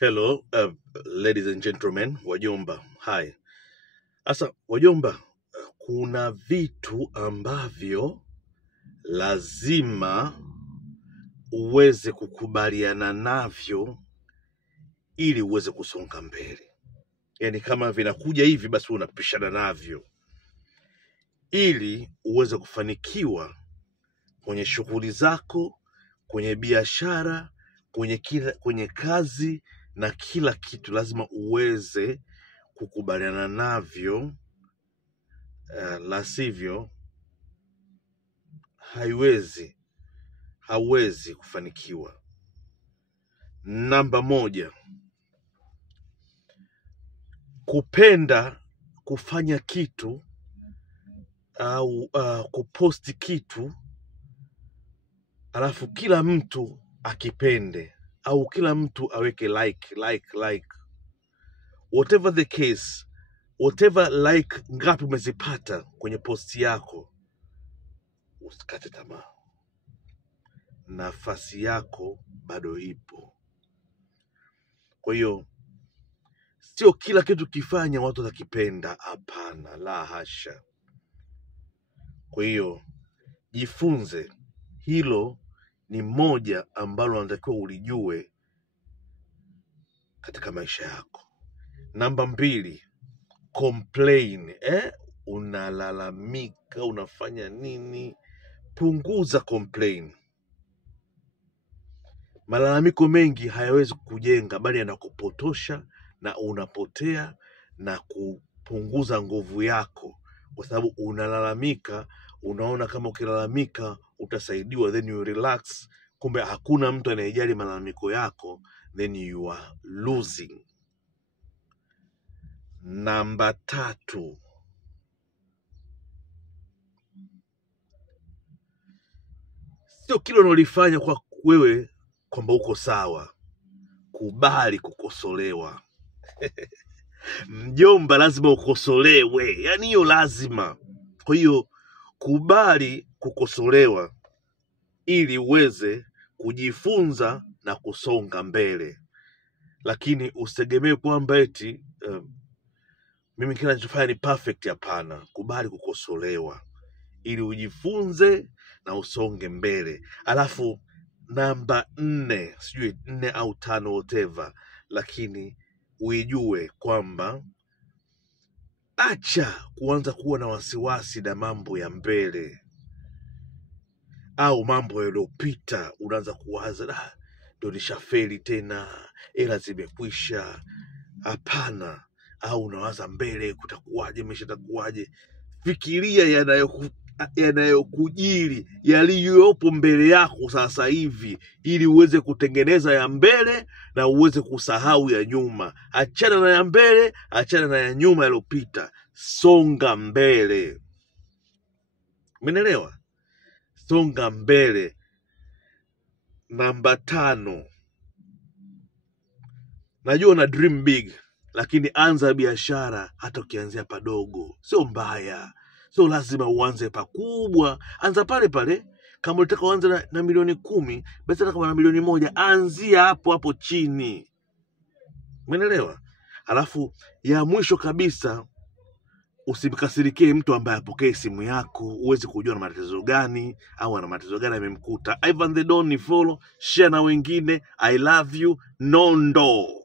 Hello, ladies and gentlemen, wajomba. Hi. Asa, wajomba, kuna vitu ambavyo lazima uweze kukubaliana navyo ili uweze kusonga mbele. Yani kama vinakuja hivi basi unapishana navyo ili uweze kufanikiwa kwenye shughuli zako, kwenye biashara, kwenye kazi na kila kitu lazima uweze kukubaliana navyo, la sivyo hauwezi kufanikiwa. Namba 1, kupenda kufanya kitu au kuposti kitu alafu kila mtu akipende au kila mtu aweke like. Whatever the case, whatever like ngapi umezipata kwenye posti yako, usikate tamaa. Nafasi yako bado ipo. Kwa hiyo sio kila kitu kifanya watu watakipenda, hapana, la hasha. Kwa hiyo jifunze, hilo ni moja ambalo unatakiwa ulijue katika maisha yako. Namba 2, complain. Unalalamika, unafanya nini? Punguza complain. Malalamiko mengi hayawezi kujenga, bali yanakupotosha na unapotea na kupunguza nguvu yako, kwa sababu unalalamika, unaona kama ukilalamika utasaidiwa, then you relax, kumbe hakuna mtu anayejali malalamiko yako, then you are losing. Namba 3, sio kila unalofanya kwa wewe kwamba uko sawa. Kubali kukosolewa. Mjomba, lazima ukosolewe, yani hiyo lazima. Kwa hiyo kubali kukosolewa ili uweze kujifunza na kusonga mbele. Lakini usitegemee kwamba eti mimi kila ninachofanya ni perfect, hapana. Kubali kukosolewa ili ujifunze na usonge mbele. Alafu namba 4, sijui 4 au 5 whatever, lakini uijue kwamba acha kuanza kuwa na wasiwasi na mambo ya mbele au mambo yaliyopita. Unaanza kuwaza ndio nishafeli tena, hela zimekwisha. Hapana. Au unawaza mbele kutakuwaje, imeshatakuwaje. Fikiria yanayokujiri, yaliyopo mbele yako sasa hivi, ili uweze kutengeneza ya mbele na uweze kusahau ya nyuma. Achana na ya mbele, achana na ya nyuma yaliyopita, songa mbele. Umeelewa? Songa mbele. Namba 5, najua una dream big, lakini anza biashara hata ukianzia padogo. Sio mbaya, sio lazima uanze pakubwa. Anza pale pale. Kama unataka uanze na milioni 10, basi hata kama na milioni 1, anzia hapo chini. Umeelewa? Alafu ya mwisho kabisa, usimkasirikie mtu ambaye apokee simu yako. Uweze kujua na matatizo gani au ana matatizo gani yamemkuta. Ivan the Don ni follow, share na wengine. I love you. Nondo.